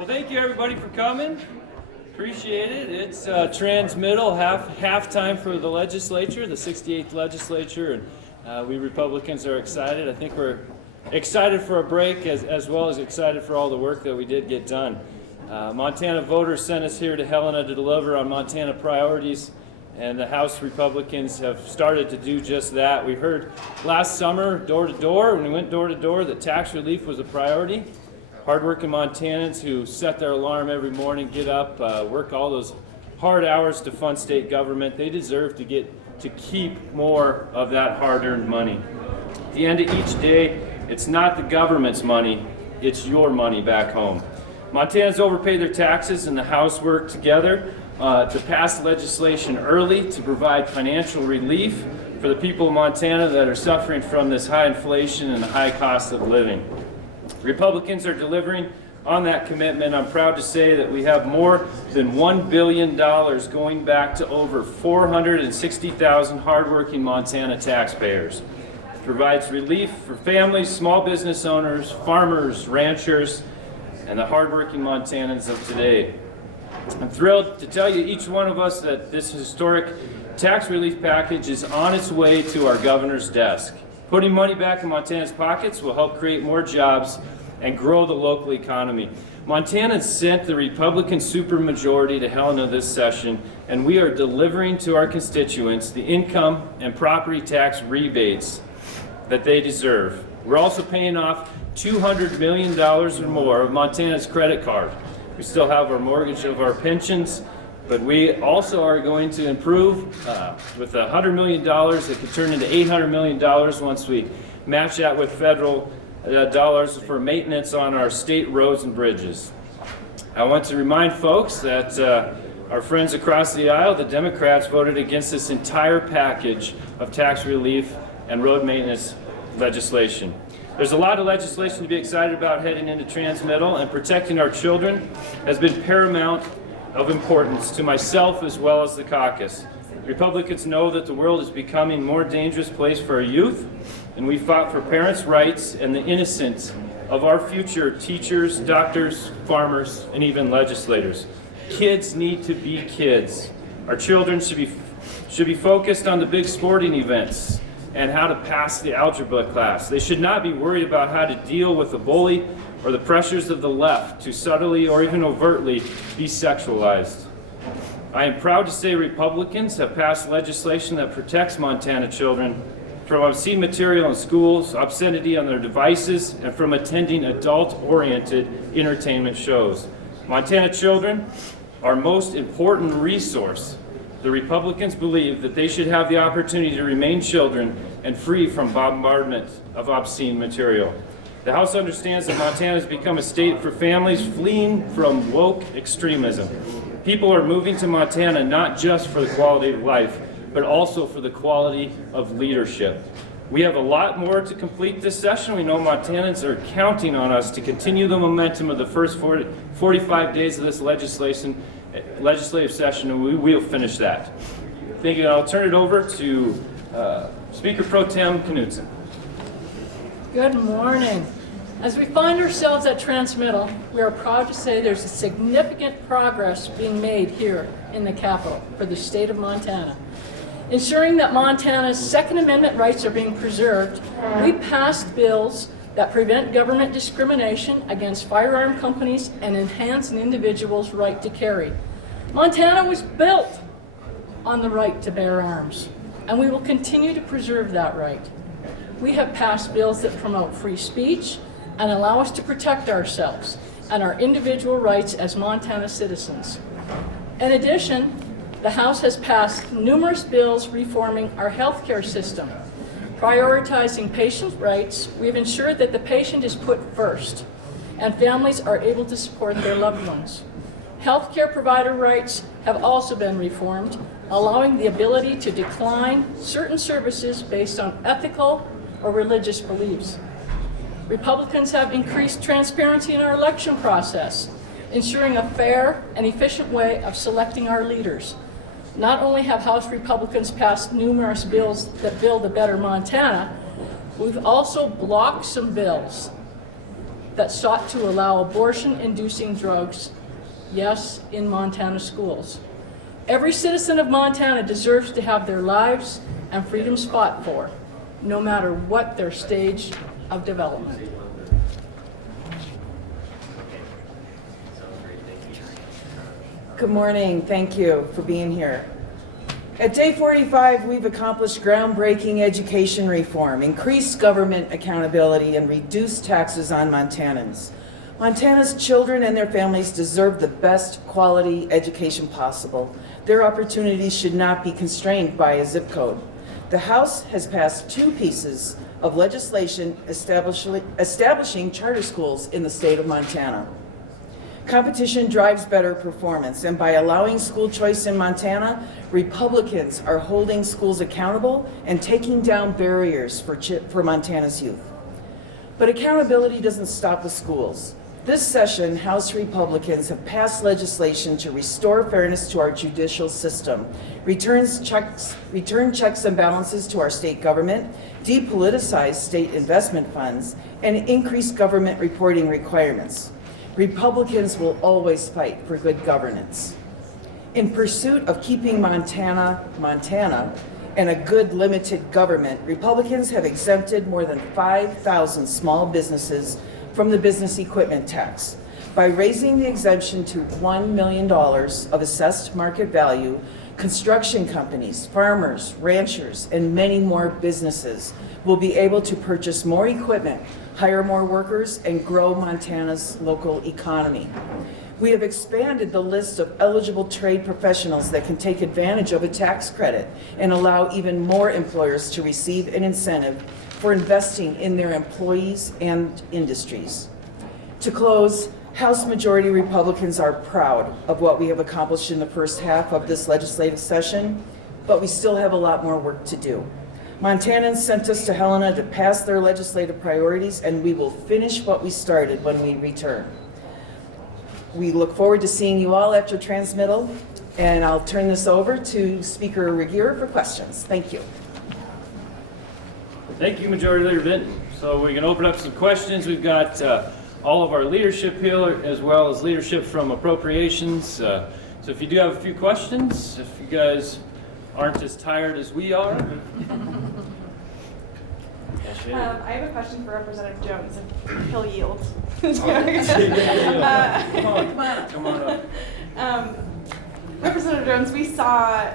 Well, thank you everybody for coming. Appreciate it. It's Transmittal, halftime for the legislature, the 68th legislature, and we Republicans are excited. I think we're excited for a break as well as excited for all the work that we did get done. Montana voters sent us here to Helena to deliver on Montana priorities, and the House Republicans have started to do just that. We heard last summer, door to door, when we went door to door, that tax relief was a priority. Hardworking Montanans who set their alarm every morning, get up, work all those hard hours to fund state government, they deserve to keep more of that hard-earned money. At the end of each day, it's not the government's money, it's your money back home. Montanans overpay their taxes, and the House worked together to pass legislation early to provide financial relief for the people of Montana that are suffering from this high inflation and the high cost of living. Republicans are delivering on that commitment. I'm proud to say that we have more than $1 billion going back to over 460,000 hardworking Montana taxpayers. It provides relief for families, small business owners, farmers, ranchers, and the hardworking Montanans of today. I'm thrilled to tell you, each one of us, that this historic tax relief package is on its way to our governor's desk. Putting money back in Montana's pockets will help create more jobs and grow the local economy. Montana sent the Republican supermajority to Helena this session, and we are delivering to our constituents the income and property tax rebates that they deserve. We're also paying off $200 million or more of Montana's credit card. We still have our mortgage of our pensions, but we also are going to improve with $100 million that could turn into $800 million once we match that with federal dollars for maintenance on our state roads and bridges. I want to remind folks that our friends across the aisle, the Democrats, voted against this entire package of tax relief and road maintenance legislation. There's a lot of legislation to be excited about heading into Transmittal, and protecting our children has been paramount of importance to myself as well as the caucus. Republicans know that the world is becoming a more dangerous place for our youth, and we fought for parents' rights and the innocence of our future teachers, doctors, farmers, and even legislators. Kids need to be kids. Our children should be focused on the big sporting events and how to pass the algebra class. They should not be worried about how to deal with the bully or the pressures of the left to subtly or even overtly be sexualized. I am proud to say Republicans have passed legislation that protects Montana children from obscene material in schools, obscenity on their devices, and from attending adult-oriented entertainment shows. Montana children are our most important resource. The Republicans believe that they should have the opportunity to remain children and free from bombardment of obscene material. The House understands that Montana has become a state for families fleeing from woke extremism. People are moving to Montana not just for the quality of life, but also for the quality of leadership. We have a lot more to complete this session. We know Montanans are counting on us to continue the momentum of the first 45 days of this legislative session, and we will finish that. Thank you. I'll turn it over to Speaker Pro Tem Knudsen. Good morning. As we find ourselves at Transmittal, we are proud to say there's a significant progress being made here in the Capitol for the state of Montana. Ensuring that Montana's Second Amendment rights are being preserved, we passed bills that prevent government discrimination against firearm companies and enhance an individual's right to carry. Montana was built on the right to bear arms, and we will continue to preserve that right. We have passed bills that promote free speech and allow us to protect ourselves and our individual rights as Montana citizens. In addition, the House has passed numerous bills reforming our healthcare system. Prioritizing patient rights, we have ensured that the patient is put first and families are able to support their loved ones. Healthcare provider rights have also been reformed, allowing the ability to decline certain services based on ethical or religious beliefs. Republicans have increased transparency in our election process, ensuring a fair and efficient way of selecting our leaders. Not only have House Republicans passed numerous bills that build a better Montana, we've also blocked some bills that sought to allow abortion-inducing drugs, yes, in Montana schools. Every citizen of Montana deserves to have their lives and freedoms fought for, no matter what their stage of development. Good morning. Thank you for being here. At Day 45, we've accomplished groundbreaking education reform, increased government accountability, and reduced taxes on Montanans. Montana's children and their families deserve the best quality education possible. Their opportunities should not be constrained by a zip code. The House has passed 2 pieces of legislation establishing charter schools in the state of Montana. Competition drives better performance, and by allowing school choice in Montana, Republicans are holding schools accountable and taking down barriers for Montana's youth. But accountability doesn't stop with schools. This session, House Republicans have passed legislation to restore fairness to our judicial system, return checks and balances to our state government, depoliticize state investment funds, and increase government reporting requirements. Republicans will always fight for good governance. In pursuit of keeping Montana, and a good limited government, Republicans have exempted more than 5,000 small businesses from the business equipment tax. By raising the exemption to $1 million of assessed market value, construction companies, farmers, ranchers, and many more businesses will be able to purchase more equipment, hire more workers, and grow Montana's local economy. We have expanded the list of eligible trade professionals that can take advantage of a tax credit and allow even more employers to receive an incentive for investing in their employees and industries. To close, House Majority Republicans are proud of what we have accomplished in the first half of this legislative session, but we still have a lot more work to do. Montanans sent us to Helena to pass their legislative priorities, and we will finish what we started when we return. We look forward to seeing you all after Transmittal, and I'll turn this over to Speaker Regier for questions. Thank you. Thank you, Majority Leader Vinton. So we're going to open up some questions. We've got all of our leadership here, as well as leadership from appropriations. So if you do have a few questions, if you guys aren't as tired as we are. I have a question for Representative Jones, if he'll yield. Come on up. Representative Jones, we saw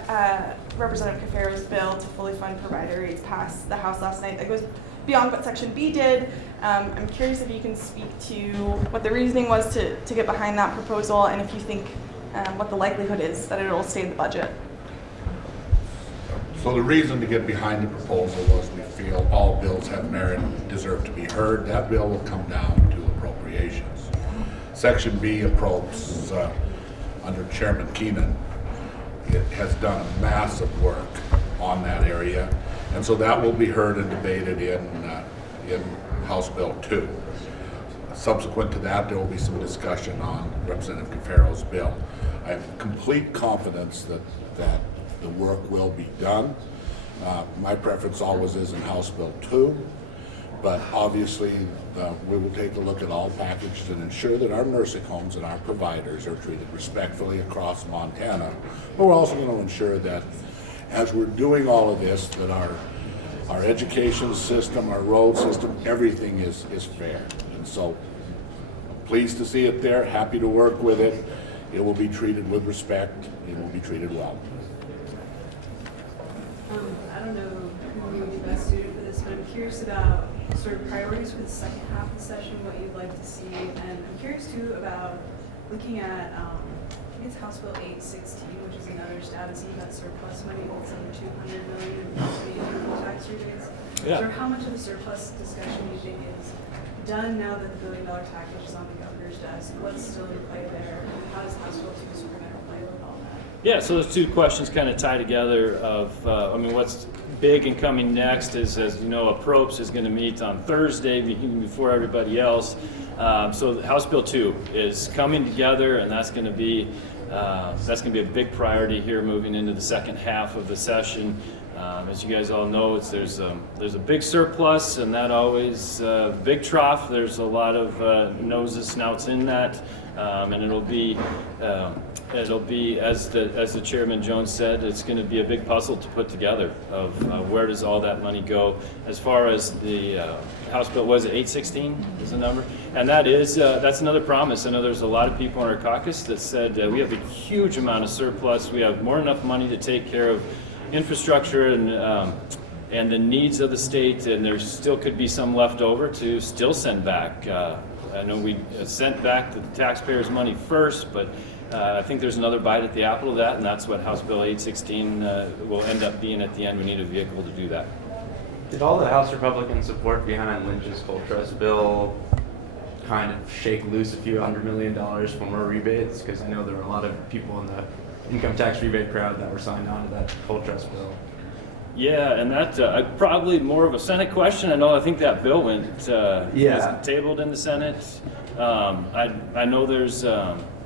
Representative Cafero's bill to fully fund provider rates pass the House last night. That goes beyond what Section B did. I'm curious if you can speak to what the reasoning was to get behind that proposal, and if you think what the likelihood is that it will stay in the budget. So the reason to get behind the proposal was we feel all bills have merit and deserve to be heard. That bill will come down to appropriations. Section B approves under Chairman Keenan. It has done massive work on that area, and so that will be heard and debated in House Bill 2. Subsequent to that, there will be some discussion on Representative Cafero's bill. I have complete confidence that the work will be done. My preference always is in House Bill 2, but obviously we will take a look at all packages and ensure that our nursing homes and our providers are treated respectfully across Montana. But we're also going to ensure that as we're doing all of this, that our education system, our road system, everything is fair. And so pleased to see it there, happy to work with it. It will be treated with respect, it will be treated well. I don't know who would be best suited for this, but I'm curious about sort of priorities for the second half of the session, what you'd like to see, and I'm curious too about looking at, I think it's House Bill 816, which is another status that surplus money, it's under $200 million in tax rebates. Yeah. So how much of the surplus discussion do you think is done now that the $1 billion package is on the governor's desk? What's still in play there, and how does House Bill 2 sort of interplay with all that? Yeah, so those two questions kind of tie together of, what's big and coming next is, as you know, APROPS is going to meet on Thursday before everybody else. So House Bill 2 is coming together, and that's going to be a big priority here moving into the second half of the session. As you guys all know, there's a big surplus, and that always big trough. There's a lot of noses, snouts in that, and it'll be as the Chairman Jones said, it's going to be a big puzzle to put together of where does all that money go. As far as the House bill, was it 816 is the number, and that's another promise. I know there's a lot of people in our caucus that said we have a huge amount of surplus. We have more than enough money to take care of infrastructure and the needs of the state, and there still could be some left over to still send back. I know we sent back the taxpayers' money first, but I think there's another bite at the apple of that, and that's what House Bill 816 will end up being at the end. We need a vehicle to do that. Did all the House Republican support behind Lynch's coal trust bill kind of shake loose a few $100 million for more rebates? Because I know there were a lot of people in the income tax rebate crowd that were signed on to that coal trust bill. Yeah, and that probably more of a Senate question. I think that bill was tabled in the Senate. I know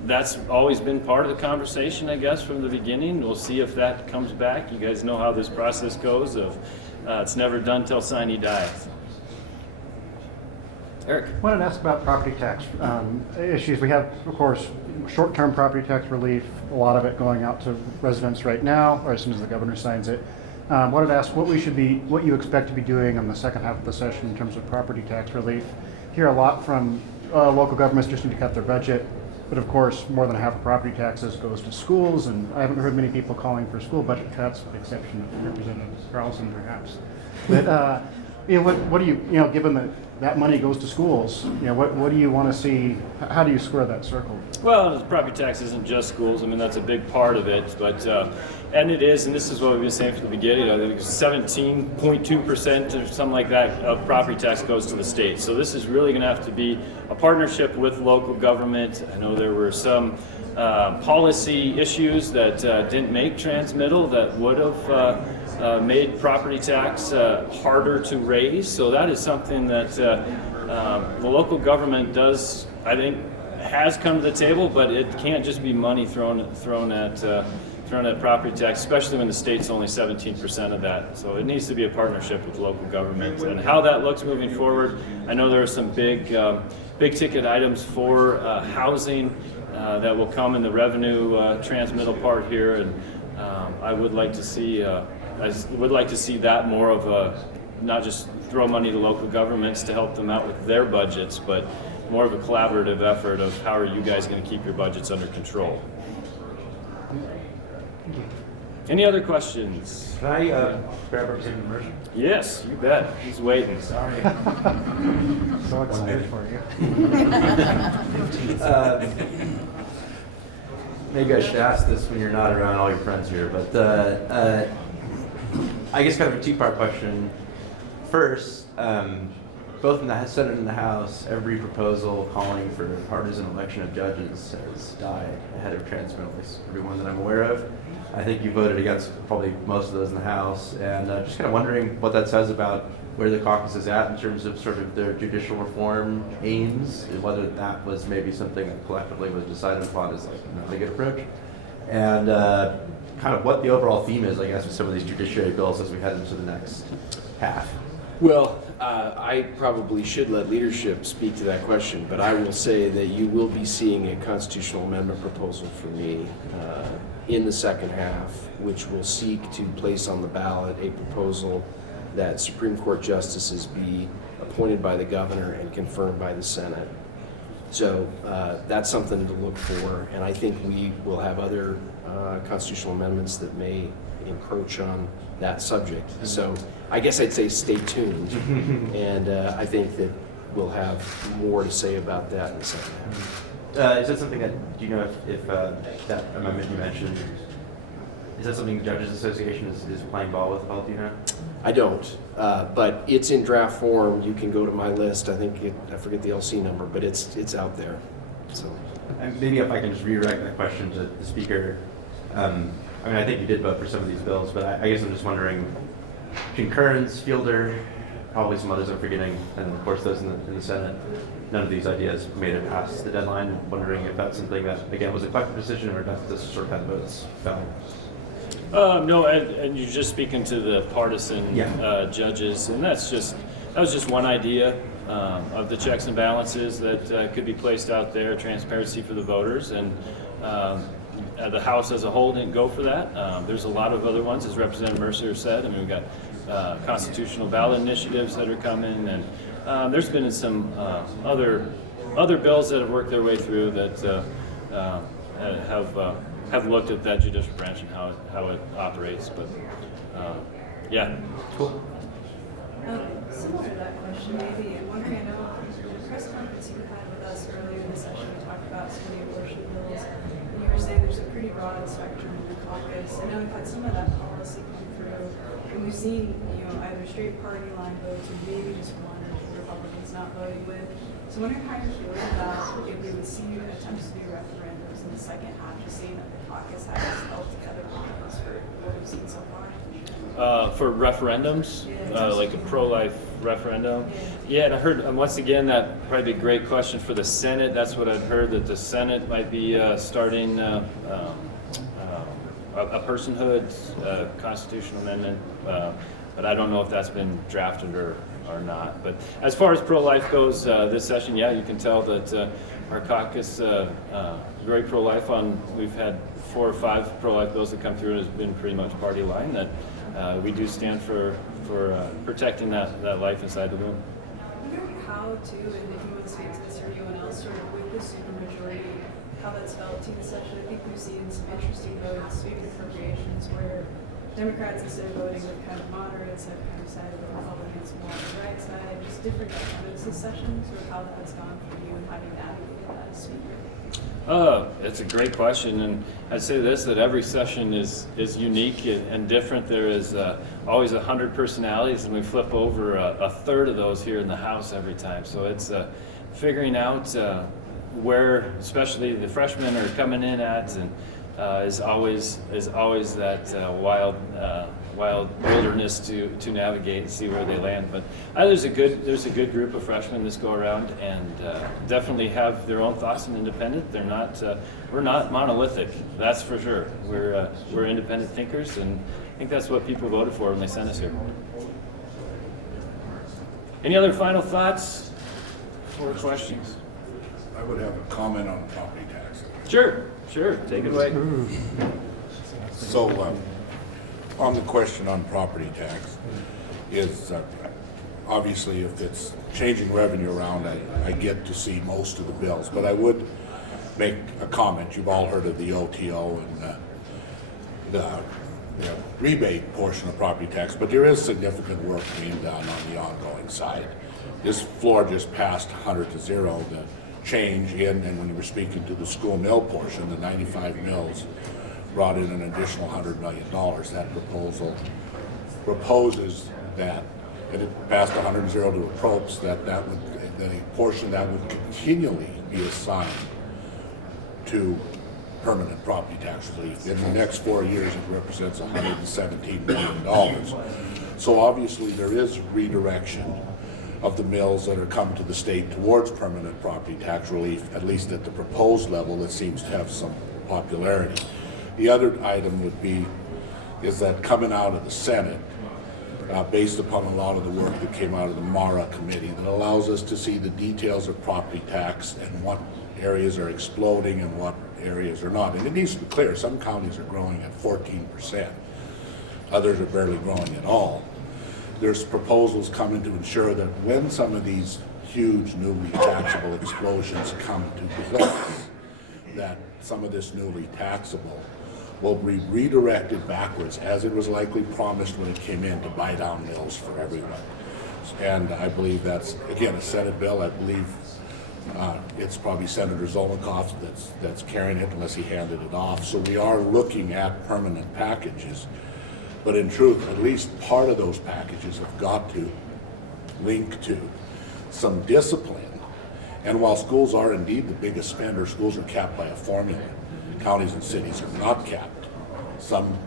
that's always been part of the conversation, I guess, from the beginning. We'll see if that comes back. You guys know how this process goes of it's never done till sine die. Eric. I wanted to ask about property tax issues. We have, of course, short-term property tax relief, a lot of it going out to residents right now, or as soon as the governor signs it. Wanted to ask what you expect to be doing in the second half of the session in terms of property tax relief. Hear a lot from local governments just need to cut their budget, but of course, more than half of property taxes goes to schools, and I haven't heard many people calling for school budget cuts, with the exception of Representative Carlson, perhaps. But what do you given that money goes to schools, what do you want to see? How do you square that circle? Well, the property tax isn't just schools. I mean, that's a big part of it, but and it is, and this is what we've been saying from the beginning. I think 17.2% or something like that of property tax goes to the state. So this is really going to have to be a partnership with local government. I know there were some policy issues that didn't make Transmittal that would have made property tax harder to raise. So that is something that the local government does, I think, has come to the table, but it can't just be money thrown at property tax, especially when the state's only 17% of that. So it needs to be a partnership with local government. And how that looks moving forward, I know there are some big ticket items for housing that will come in the revenue transmittal part here, and I would like to see that more of a, not just throw money to local governments to help them out with their budgets, but more of a collaborative effort of how are you guys going to keep your budgets under control. Any other questions? Can I grab Representative Mercer? Yes, you bet. He's waiting. Sorry. So excited for you. Maybe I should ask this when you're not around all your friends here, but I guess kind of a two-part question. First, both in the Senate and the House, every proposal calling for partisan election of judges has died ahead of Transmittal, at least everyone that I'm aware of. I think you voted against probably most of those in the House, and just kind of wondering what that says about where the caucus is at in terms of sort of their judicial reform aims, and whether that was maybe something that collectively was decided upon as like not a good approach, and kind of what the overall theme is, I guess, with some of these judiciary bills as we head into the next half. Well, I probably should let leadership speak to that question, but I will say that you will be seeing a constitutional amendment proposal from me in the second half, which will seek to place on the ballot a proposal that Supreme Court justices be appointed by the governor and confirmed by the Senate. So that's something to look for, and I think we will have other constitutional amendments that may encroach on that subject. So I guess I'd say stay tuned, and I think that we'll have more to say about that in the second half. Is that something that, do you know if that amendment you mentioned, is that something the Judges Association is playing ball with, do you know? I don't, but it's in draft form. You can go to my list. I think I forget the LC number, but it's out there. So, And maybe if I can just redirect that question to the speaker. I mean, I think you did vote for some of these bills, but I guess I'm just wondering, concurrence, Fielder, probably some others I'm forgetting, and of course those in the Senate, none of these ideas made it past the deadline. Wondering if that's something that, again, was a collective decision or if that's just sort of how the votes fell. No, and you're just speaking to the partisan judges, and that was just one idea of the checks and balances that could be placed out there, transparency for the voters, and the House as a whole didn't go for that. There's a lot of other ones, as Representative Mercer said. I mean, we've got constitutional ballot initiatives that are coming, and there's been some other bills that have worked their way through that have looked at that judicial branch and how it operates. But yeah. Cool. Similar to that question, maybe, I'm wondering, I know the press conference you had with us earlier in the session, we talked about some of the abortion bills, and you were saying there's a pretty broad spectrum in the caucus. I know we've had some of that policy come through, and we've seen, either straight party line votes or maybe just one or two Republicans not voting with. So I'm wondering how you're feeling about if we would see attempts to do referendums in the second half, just seeing that the caucus has held together on this for what we've seen so far. For referendums, like a pro-life referendum. Yeah, and I heard, once again, that probably be a great question for the Senate. That's what I've heard, that the Senate might be starting a personhood constitutional amendment, but I don't know if that's been drafted or not. But as far as pro-life goes, this session, yeah, you can tell that our caucus very pro-life. We've had 4 or 5 pro-life bills that come through, and has been pretty much party line that we do stand for protecting that life inside the womb. I wonder how to, and if you want to speak to this or anyone else, sort of with the supermajority, how that's felt to the session. I think we've seen some interesting votes, speaking of appropriations, where Democrats, instead of voting with kind of moderates, have kind of sided with Republicans more on the right side. Just different dynamics this session, sort of how that has gone for you and having navigated that as speaker. It's a great question, and I'd say this, that every session is unique and different. There is always 100 personalities, and we flip over a third of those here in the House every time. So it's figuring out where, especially the freshmen are coming in at, and is always that wild wilderness to navigate and see where they land. But there's a good group of freshmen this go around, and definitely have their own thoughts and independent. They're not we're not monolithic, that's for sure. We're independent thinkers, and I think that's what people voted for when they sent us here. Any other final thoughts or questions? I would have a comment on property tax. Sure, take it away. So, on the question on property tax, is obviously if it's changing revenue around, I get to see most of the bills, but I would make a comment. You've all heard of the OTO and the rebate portion of property tax, but there is significant work being done on the ongoing side. This floor just passed 100 to 0, the change in, and when you were speaking to the school mill portion, the 95 mills brought in an additional $100 million. That proposal proposes that, and it passed 100 to 0 to approach that a portion that would continually be assigned to permanent property tax relief. In the next 4 years, it represents $117 million. So obviously there is redirection of the mills that are coming to the state towards permanent property tax relief, at least at the proposed level. That seems to have some popularity. The other item is that coming out of the Senate, based upon a lot of the work that came out of the MARA committee, that allows us to see the details of property tax and what areas are exploding and what areas are not. And it needs to be clear, some counties are growing at 14%, others are barely growing at all. There's proposals coming to ensure that when some of these huge newly taxable explosions come to place, that some of this newly taxable will be redirected backwards, as it was likely promised when it came in, to buy down mills for everyone. And I believe that's, again, a Senate bill. I believe it's probably Senator Zolnikoff that's carrying it, unless he handed it off. So we are looking at permanent packages. But in truth, at least part of those packages have got to link to some discipline. And while schools are indeed the biggest spender, schools are capped by a formula. Counties and cities are not capped. Some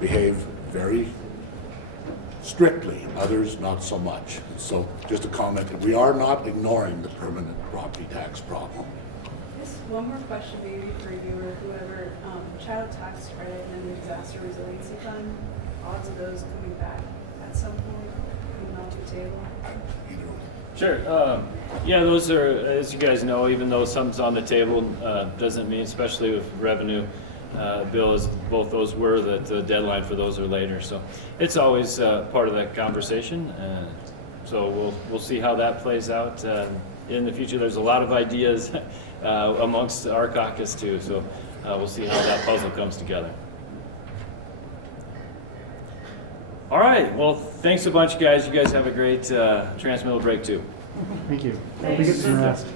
behave very strictly, others not so much. So just a comment that we are not ignoring the permanent property tax problem. Just one more question maybe for you or whoever. Child tax credit and then the disaster resiliency fund, odds of those coming back at some point, coming off the table? Either Sure. Yeah, those are, as you guys know, even though some's on the table, doesn't mean, especially with revenue bill, as both those were, that the deadline for those are later. So it's always part of that conversation. So we'll see how that plays out in the future. There's a lot of ideas amongst our caucus too. So we'll see how that puzzle comes together. All right. Well, thanks a bunch, guys. You guys have a great transmittal break too. Thank you. Hope you get some rest.